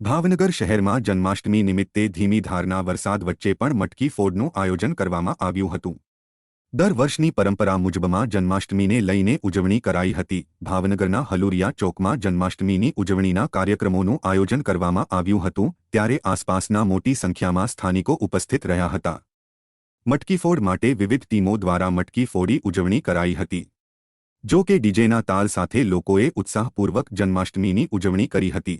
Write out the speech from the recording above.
ભાવનગર શહેરમાં જન્માષ્ટમી નિમિત્તે ધીમી ધારના વરસાદ વચ્ચે પણ મટકી ફોડનું આયોજન કરવામાં આવ્યું હતું। દર વર્ષની પરંપરા મુજબમાં જન્માષ્ટમીને લઈને ઉજવણી કરાઈ હતી। ભાવનગરના હલુરિયા ચોકમાં જન્માષ્ટમીની ઉજવણીના કાર્યક્રમોનું આયોજન કરવામાં આવ્યું હતું, ત્યારે આસપાસના મોટી સંખ્યામાં સ્થાનિકો ઉપસ્થિત રહ્યા હતા। મટકી ફોડ માટે વિવિધ ટીમો દ્વારા મટકી ફોડી ઉજવણી કરાઈ હતી। જો કે ડીજેના તાલ સાથે લોકોએ ઉત્સાહપૂર્વક જન્માષ્ટમીની ઉજવણી કરી હતી।